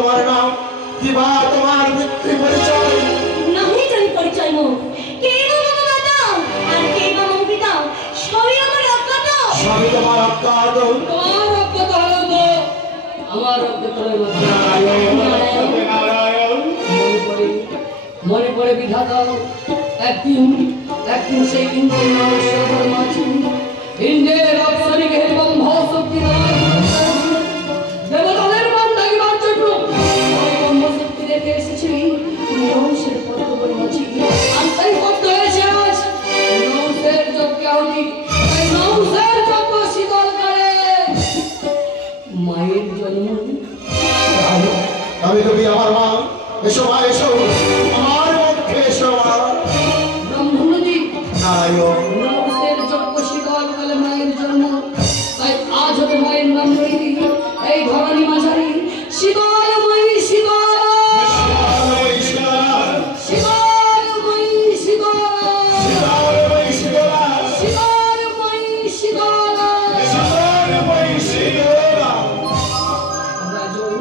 তোমার নাম কিবা তোমার পিতৃ পরিচয় নাহি জানি পরিচয় মো কে মা মাতা আর কে মা পিতা সবই আমার অজ্ঞাত সবই তোমার অজ্ঞাত তোমার অজ্ঞাত হলো আমার অজ্ঞাত হলো নারায়ণ মনে পড়ে বিধাতা একদিন সেই ইন্দ্রের নাম সবার মাঝি ইন্দ্রের অপসরিক এবং ভশক্তি দেবতাদের মন লাগিবার জন্য ওই ব্রহ্মশক্তি রেখে এসেছি নৌসের পদ্মবর মাঝি আর তাই পদ্ম হয়েছে আজ নৌসের যজ্ঞ আহুতি তাই নৌসের যজ্ঞ শীতল করে মায়ের জন্ম আমি তুমি আমার মা এসো মা এসো আমার মধ্যে এসো মা ব্রহ্মনদী নারায়ণ নৌসের যজ্ঞ শীতল কালে মায়ের জন্ম তাই আজ হবে মায়ের নাম রইলি এই ধরনী মাঝারি শীতলময়ী শীতল শীতলময়ী শীতল শীতলময়ী শীতল রাজন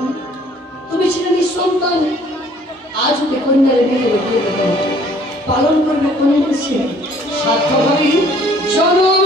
তুমি ছিলে নিঃসন্তান আজ হতে কন্যারে বিয়ে পালন করবে কোন সাধ্যভাবে জন